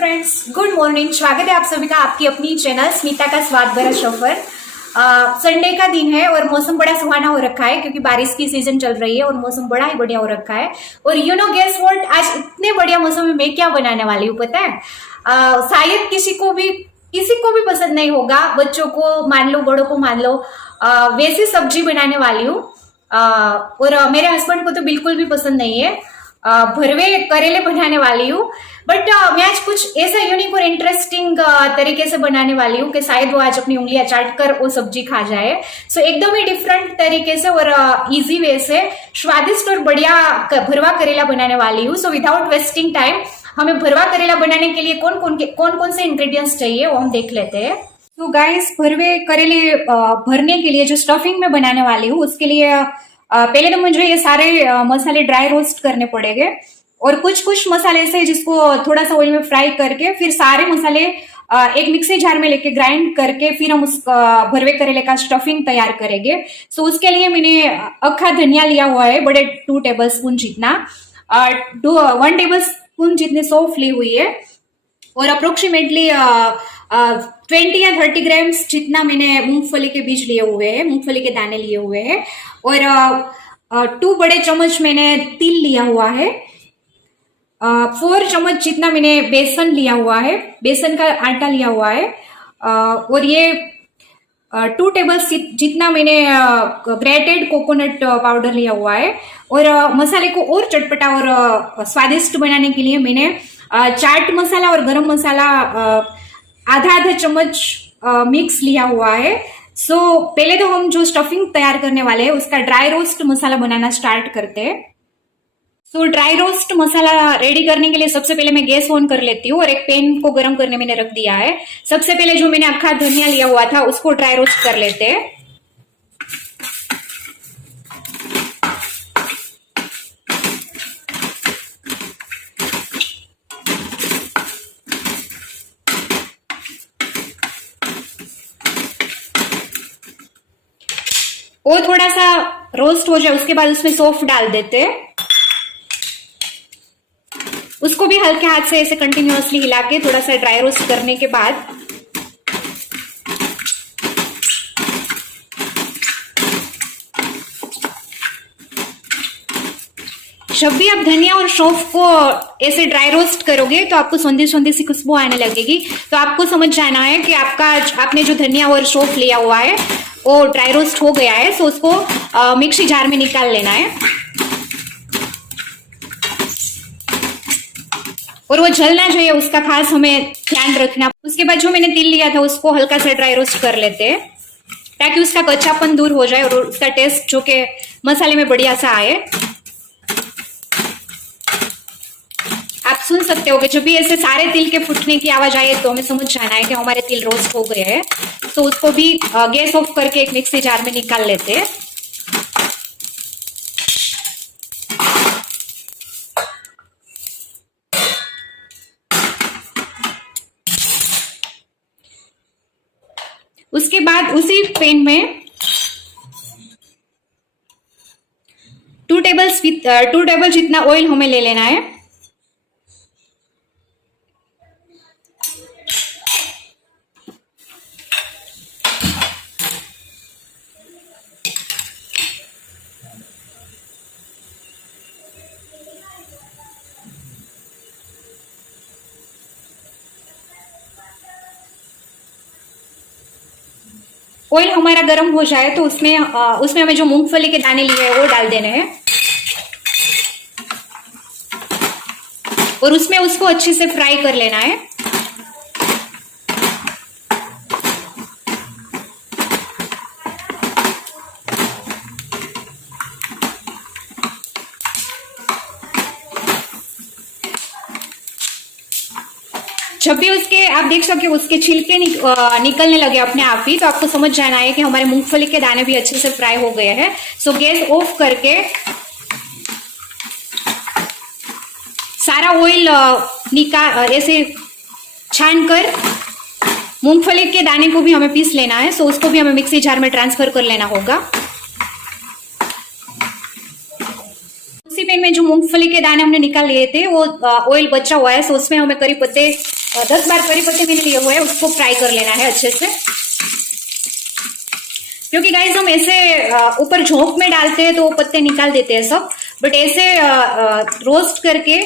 Friends, good morning. स्वागत है आप सभी का आपकी अपनी चैनल स्मिता का स्वाद भरा सफर। संडे का दिन है और मौसम बड़ा सुहाना हो रखा है क्योंकि बारिश की सीजन चल रही है और मौसम बड़ा ही बढ़िया हो रखा है। और यू नो गेस व्हाट, आज इतने बढ़िया मौसम में मैं क्या बनाने वाली हूँ पता है? शायद किसी को भी पसंद नहीं होगा, बच्चों को मान लो, बड़ों को मान लो, वैसी सब्जी बनाने वाली हूँ। और मेरे हस्बैंड को तो बिल्कुल भी पसंद नहीं है। भरवे करेले बनाने वाली हूँ, बट मैं आज कुछ ऐसा यूनिक और इंटरेस्टिंग तरीके से बनाने वाली हूँ कि शायद वो आज अपनी उंगलियां चाट कर वो सब्जी खा जाए। सो एकदम ही डिफरेंट तरीके से और इजी वे से स्वादिष्ट और बढ़िया भरवा करेला बनाने वाली हूँ। सो विदाउट वेस्टिंग टाइम, हमें भरवा करेला बनाने के लिए कौन कौन से इंग्रेडिएंट्स चाहिए वो हम देख लेते हैं। तो गाइस, भरवे करेले भरने के लिए जो स्टफिंग में बनाने वाली हूँ उसके लिए पहले तो मुझे ये सारे मसाले ड्राई रोस्ट करने पड़ेंगे। और कुछ कुछ मसाले ऐसे जिसको थोड़ा सा ऑयल में फ्राई करके फिर सारे मसाले एक मिक्सी जार में लेके ग्राइंड करके फिर हम उस भरवे करेले का स्टफिंग तैयार करेंगे। सो उसके लिए मैंने अक्खा धनिया लिया हुआ है, बड़े 2 टेबल स्पून जितना, 1 टेबल स्पून जितनी सौंफ ली हुई है, और अप्रोक्सीमेटली 20 या 30 ग्राम्स जितना मैंने मूंगफली के बीज लिए हुए हैं, मूंगफली के दाने लिए हुए हैं। और 2 बड़े चम्मच मैंने तिल लिया हुआ है। 4 चम्मच जितना मैंने बेसन लिया हुआ है, बेसन का आटा लिया हुआ है। और ये 2 टेबल जितना मैंने ग्रेटेड कोकोनट पाउडर लिया हुआ है। और मसाले को और चटपटा और स्वादिष्ट बनाने के लिए मैंने चाट मसाला और गरम मसाला आधा चम्मच मिक्स लिया हुआ है। सो पहले तो हम जो स्टफिंग तैयार करने वाले हैं उसका ड्राई रोस्ट मसाला बनाना स्टार्ट करते हैं। सो ड्राई रोस्ट मसाला रेडी करने के लिए सबसे पहले मैं गैस ऑन कर लेती हूँ और एक पैन को गर्म करने मैंने रख दिया है। सबसे पहले जो मैंने अक्खा धनिया लिया हुआ था उसको ड्राई रोस्ट कर लेते हैं। वो थोड़ा सा रोस्ट हो जाए उसके बाद उसमें सौंफ डाल देते हैं। उसको भी हल्के हाथ से ऐसे कंटिन्यूअसली हिला के थोड़ा सा ड्राई रोस्ट करने के बाद जब भी आप धनिया और सौंफ को ऐसे ड्राई रोस्ट करोगे तो आपको सौंधी सौंधी सी खुशबू आने लगेगी। तो आपको समझ जाना है कि आपने जो धनिया और सौंफ लिया हुआ है वो ड्राई रोस्ट हो गया है। सो उसको मिक्सी जार में निकाल लेना है और वो जलना चाहिए, उसका खास हमें ध्यान रखना। उसके बाद जो मैंने तिल लिया था उसको हल्का सा ड्राई रोस्ट कर लेते हैं ताकि उसका कच्चापन दूर हो जाए और उसका टेस्ट जो के मसाले में बढ़िया सा आए। आप सुन सकते हो कि जब भी ऐसे सारे तिल के फूटने की आवाज आए तो हमें समझ जाना है कि हमारे तिल रोस्ट हो गए हैं। तो उसको भी गैस ऑफ करके एक मिक्सी जार में निकाल लेते हैं। उसके बाद उसी पैन में 2 टेबल जितना ऑयल हमें ले लेना है। ऑयल हमारा गर्म हो जाए तो उसमें हमें जो मूंगफली के दाने लिए हैं वो डाल देने हैं और उसमें उसको अच्छे से फ्राई कर लेना है। जब भी आप देख सकते हो उसके छिलके निकलने लगे अपने आप ही, तो आपको समझ जाना है कि हमारे मूंगफली के दाने भी अच्छे से फ्राई हो गए हैं। सो गैस ऑफ करके सारा ऑयल ऐसे छान कर मूंगफली के दाने को भी हमें पीस लेना है। सो उसको भी हमें मिक्सी जार में ट्रांसफर कर लेना होगा। उसी पैन में जो मूंगफली के दाने हमने निकाल लिए थे वो ऑयल बचा हुआ है, सो उसमें हमें करी पत्ते 10 बार करी पत्ते मैंने लिए हुए हैं, उसको फ्राई कर लेना है अच्छे से। क्योंकि गाइस हम ऐसे ऊपर झोंक में डालते हैं तो वो पत्ते निकाल देते हैं सब, बट ऐसे रोस्ट करके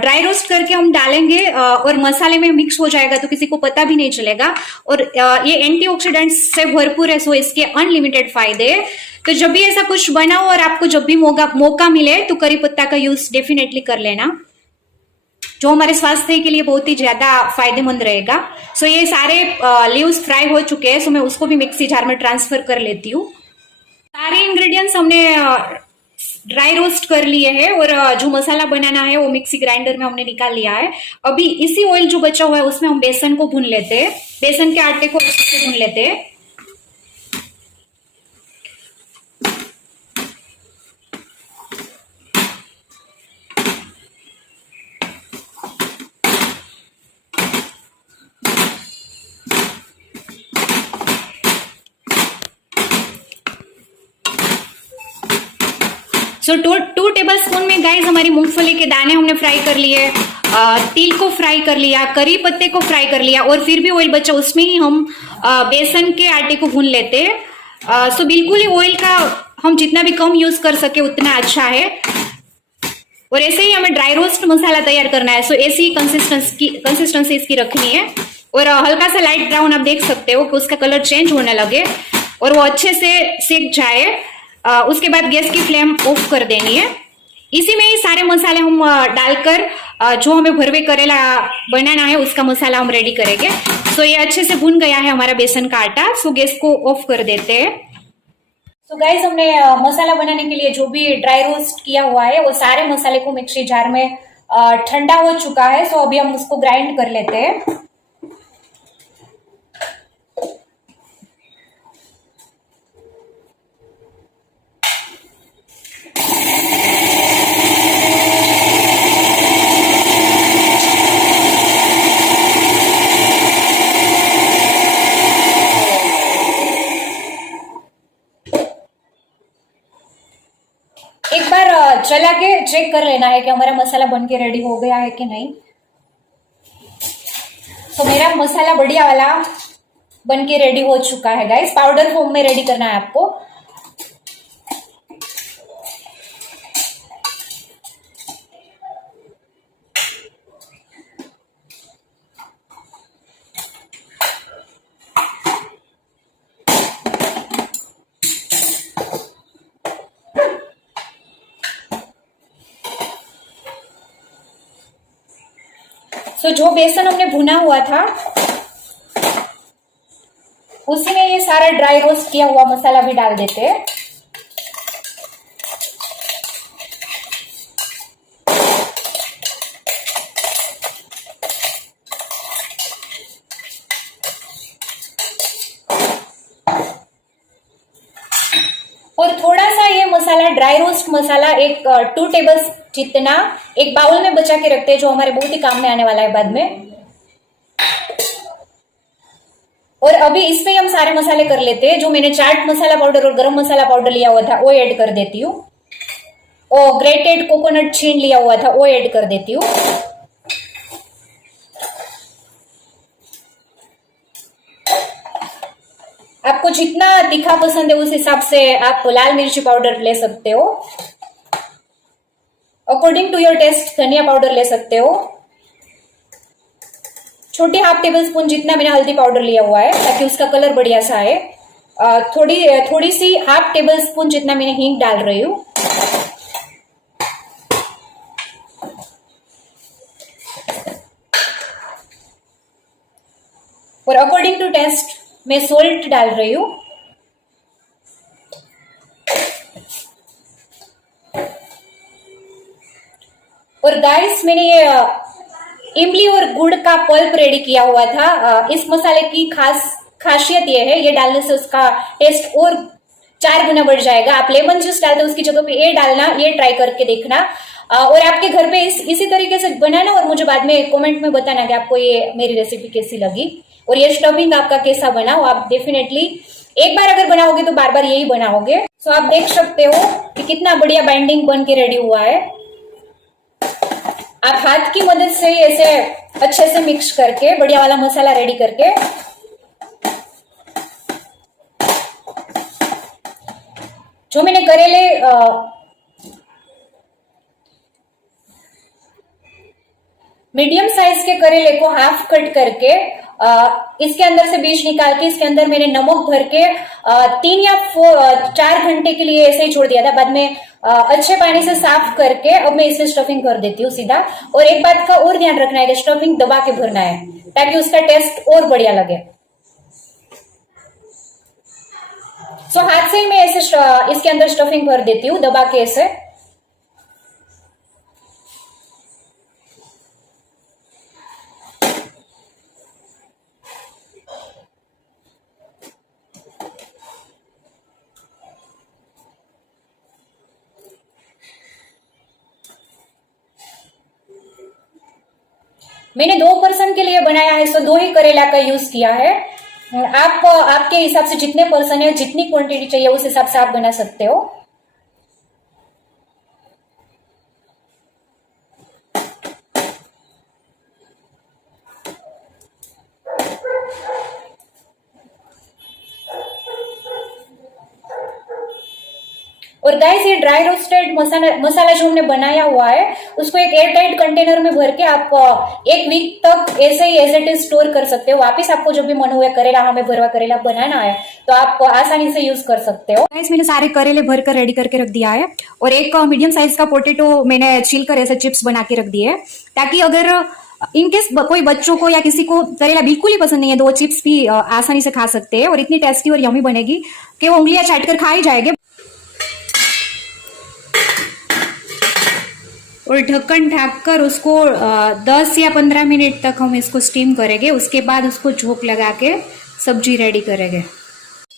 ड्राई रोस्ट करके हम डालेंगे और मसाले में मिक्स हो जाएगा तो किसी को पता भी नहीं चलेगा। और ये एंटीऑक्सीडेंट्स से भरपूर है, सो इसके अनलिमिटेड फायदे हैं। तो जब भी ऐसा कुछ बनाओ और आपको जब भी मौका मिले तो करी पत्ता का यूज डेफिनेटली कर लेना, जो हमारे स्वास्थ्य के लिए बहुत ही ज्यादा फायदेमंद रहेगा। सो ये सारे लीव्स फ्राई हो चुके हैं, सो मैं उसको भी मिक्सी जार में ट्रांसफर कर लेती हूँ। सारे इंग्रेडिएंट्स हमने ड्राई रोस्ट कर लिए हैं और जो मसाला बनाना है वो मिक्सी ग्राइंडर में हमने निकाल लिया है। अभी इसी ऑयल जो बचा हुआ है उसमें हम बेसन को भून लेते हैं, बेसन के आटे को अच्छे से भून लेते हैं। सो 2 टेबल स्पून में गाइस हमारी मूंगफली के दाने हमने फ्राई कर लिए, तिल को फ्राई कर लिया, करी पत्ते को फ्राई कर लिया और फिर भी ऑयल बचा उसमें ही हम बेसन के आटे को भून लेते हैं। सो बिल्कुल ही ऑयल का हम जितना भी कम यूज कर सके उतना अच्छा है। और ऐसे ही हमें ड्राई रोस्ट मसाला तैयार करना है, सो ऐसी कंसिस्टेंसी इसकी रखनी है। और हल्का सा लाइट ब्राउन आप देख सकते हो कि उसका कलर चेंज होने लगे और वो अच्छे से सेक जाए। उसके बाद गैस की फ्लेम ऑफ कर देनी है। इसी में ही सारे मसाले हम डालकर जो हमें भरवे करेला बनाना है उसका मसाला हम रेडी करेंगे। सो ये अच्छे से भुन गया है हमारा बेसन का आटा, सो गैस को ऑफ कर देते हैं। तो गाइस हमने मसाला बनाने के लिए जो भी ड्राई रोस्ट किया हुआ है वो सारे मसाले को मिक्सी जार में ठंडा हो चुका है, सो अभी हम उसको ग्राइंड कर लेते हैं। एक बार चला के चेक कर लेना है कि हमारा मसाला बन के रेडी हो गया है कि नहीं। तो मेरा मसाला बढ़िया वाला बन के रेडी हो चुका है गाइस। पाउडर फॉर्म में रेडी करना है आपको। तो जो बेसन हमने भुना हुआ था उसी में ये सारा ड्राई रोस्ट किया हुआ मसाला भी डाल देते हैं। और थोड़ा सा ये मसाला ड्राई रोस्ट मसाला एक 2 टेबल जितना एक बाउल में बचा के रखते हैं, जो हमारे बहुत ही काम में आने वाला है बाद में। और अभी इसमें हम सारे मसाले कर लेते हैं। जो मैंने चाट मसाला पाउडर और गरम मसाला पाउडर लिया हुआ था वो ऐड कर देती हूँ, और ग्रेटेड कोकोनट छीन लिया हुआ था वो ऐड कर देती हूँ। आपको जितना तीखा पसंद है उस हिसाब से आप लाल मिर्ची पाउडर ले सकते हो, अकॉर्डिंग टू योर टेस्ट धनिया पाउडर ले सकते हो। छोटी हाफ टेबल स्पून जितना मैंने हल्दी पाउडर लिया हुआ है ताकि उसका कलर बढ़िया सा आए। थोड़ी सी हाफ टेबल स्पून जितना मैंने हींग डाल रही हूँ। और अकॉर्डिंग टू टेस्ट मैं सोल्ट डाल रही हूँ। और गाइस मैंने ये इमली और गुड़ का पल्प रेडी किया हुआ था। इस मसाले की खासियत ये है, ये डालने से उसका टेस्ट और 4 गुना बढ़ जाएगा। आप लेमन जूस डालते हो उसकी जगह पे ये डालना, ये ट्राई करके देखना और आपके घर पे इसी तरीके से बनाना और मुझे बाद में कमेंट में बताना कि आपको ये मेरी रेसिपी कैसी लगी और ये स्टफिंग आपका कैसा बना। आप डेफिनेटली एक बार अगर बनाओगे तो बार बार यही बनाओगे। सो आप देख सकते हो कि कितना बढ़िया बाइंडिंग बन के रेडी हुआ है। आप हाथ की मदद से ऐसे अच्छे से मिक्स करके बढ़िया वाला मसाला रेडी करके जो मैंने करेले मीडियम साइज के करेले को हाफ कट करके इसके अंदर से बीज निकाल के इसके अंदर मैंने नमक भर के 3 या 4 घंटे के लिए ऐसे ही छोड़ दिया था। बाद में अच्छे पानी से साफ करके अब मैं इसमें स्टफिंग कर देती हूँ सीधा। और एक बात का और ध्यान रखना है कि स्टफिंग दबा के भरना है ताकि उसका टेस्ट और बढ़िया लगे। सो हाथ से ही मैं ऐसे इसके अंदर स्टफिंग कर देती हूँ दबा के ऐसे। मैंने 2 पर्सन के लिए बनाया है, सो 2 ही करेला का यूज किया है। आप आपके हिसाब से जितने पर्सन है, जितनी क्वांटिटी चाहिए उस हिसाब से आप बना सकते हो। और गाइस ये ड्राई रोस्टेड मसाला जो हमने बनाया हुआ है उसको एक एयरटाइट कंटेनर में भर के आप 1 वीक तक ऐसे ही एज इट इज स्टोर कर सकते हो। वापस आपको जब भी मन हुए करेला हमें भरवा करेला बनाना है तो आप आसानी से यूज कर सकते हो। गाइस मैंने सारे करेले भर कर रेडी करके रख दिया है और एक मीडियम साइज का पोटेटो मैंने छील कर ऐसे चिप्स बना के रख दिए ताकि अगर इनकेस कोई बच्चों को या किसी को करेला बिल्कुल ही पसंद नहीं है तो वो चिप्स भी आसानी से खा सकते हैं और इतनी टेस्टी और यमी बनेगी कि वो उंगलियां चाट कर खा ही जाएंगे। और ढक्कन ढककर उसको 10 या 15 मिनट तक हम इसको स्टीम करेंगे। उसके बाद उसको झोंक लगा के सब्जी रेडी करेंगे।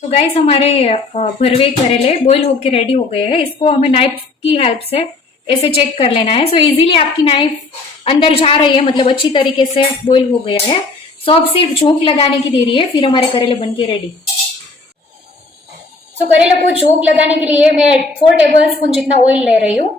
तो गाइस हमारे भरवे करेले बॉईल होके रेडी हो गए हैं। इसको हमें नाइफ की हेल्प से ऐसे चेक कर लेना है। सो इजीली आपकी नाइफ अंदर जा रही है, मतलब अच्छी तरीके से बॉईल हो गया है। सो अब सिर्फ झोंक लगाने की देरी है, फिर हमारे करेले बनके रेडी। सो करेले को झोंक लगाने के लिए मैं 4 टेबल स्पून जितना ऑयल ले रही हूँ।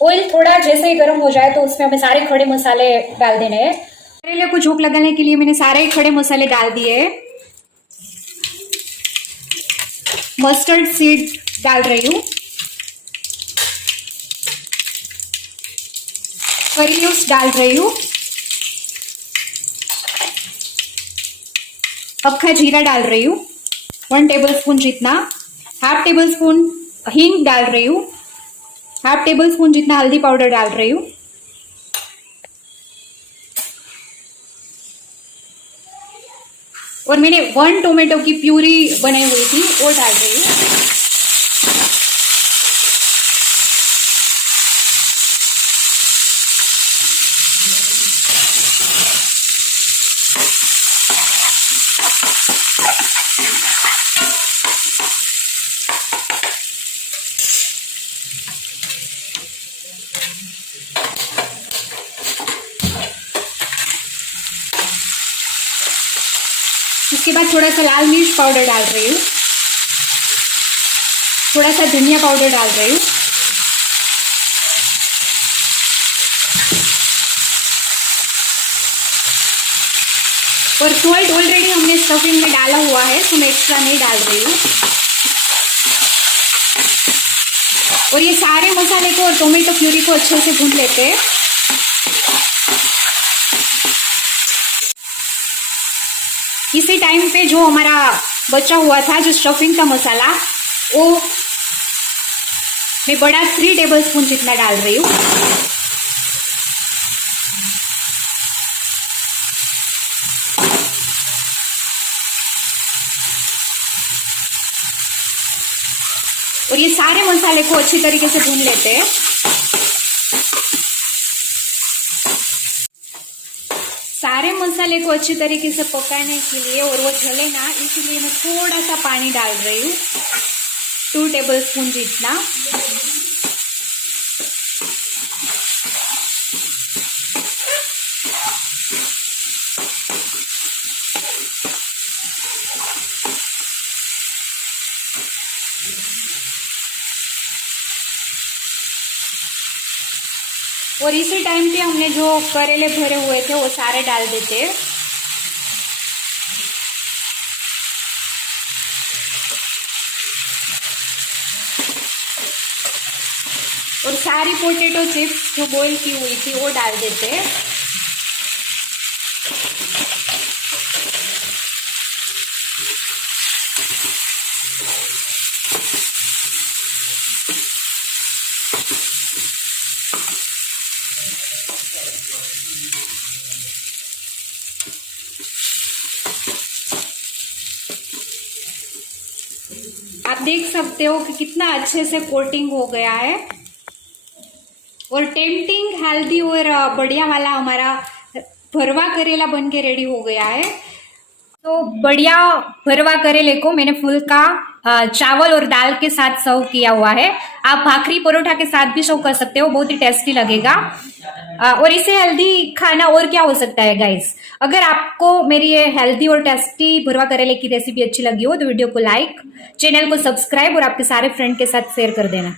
ऑयल थोड़ा जैसे ही गर्म हो जाए तो उसमें हमें सारे खड़े मसाले डाल देने हैं। करेले को झोंक लगाने के लिए मैंने सारे खड़े मसाले डाल दिए। मस्टर्ड सीड डाल रही हूँ, करी लीव्स डाल रही हूँ, अक्खा जीरा डाल रही हूँ 1 टेबलस्पून जितना, हाफ टेबल स्पून हींग डाल रही हूँ, हाफ टेबल स्पून जितना हल्दी पाउडर डाल रही हूँ, और मैंने 1 टोमेटो की प्यूरी बनाई हुई थी वो डाल रही हूँ। इसके बाद थोड़ा सा लाल मिर्च पाउडर डाल रही हूँ, थोड़ा सा धनिया पाउडर डाल रही हूँ, और सॉल्ट ऑलरेडी हमने स्टफिंग में डाला हुआ है तो मैं एक्स्ट्रा नहीं डाल रही हूँ। और ये सारे मसाले को और टोमेटो प्यूरी को अच्छे से भून लेते हैं। इसी टाइम पे जो हमारा बचा हुआ था जो स्टफिंग का मसाला वो मैं बड़ा 3 टेबलस्पून जितना डाल रही हूँ। और ये सारे मसाले को अच्छी तरीके से भून लेते हैं। मसाले को अच्छी तरीके से पकाने के लिए और वो जले ना, इसीलिए मैं थोड़ा सा पानी डाल रही हूँ, 2 टेबलस्पून जितना। और इसी टाइम पे हमने जो करेले भरे हुए थे वो सारे डाल देते हैं। और सारी पोटैटो चिप्स जो बॉईल की हुई थी वो डाल देते हैं। आप देख सकते हो कि कितना अच्छे से कोटिंग हो गया है और टेम्पटिंग, हेल्दी और बढ़िया वाला हमारा भरवा करेला बन के रेडी हो गया है। तो बढ़िया भरवा करेले को मैंने फुल्का चावल और दाल के साथ सर्व किया हुआ है। आप भाकरी परोठा के साथ भी सर्व कर सकते हो, बहुत ही टेस्टी लगेगा। और इससे हेल्दी खाना और क्या हो सकता है गाइस। अगर आपको मेरी ये हेल्दी और टेस्टी भरवा करेले की रेसिपी अच्छी लगी हो तो वीडियो को लाइक, चैनल को सब्सक्राइब और आपके सारे फ्रेंड के साथ शेयर कर देना।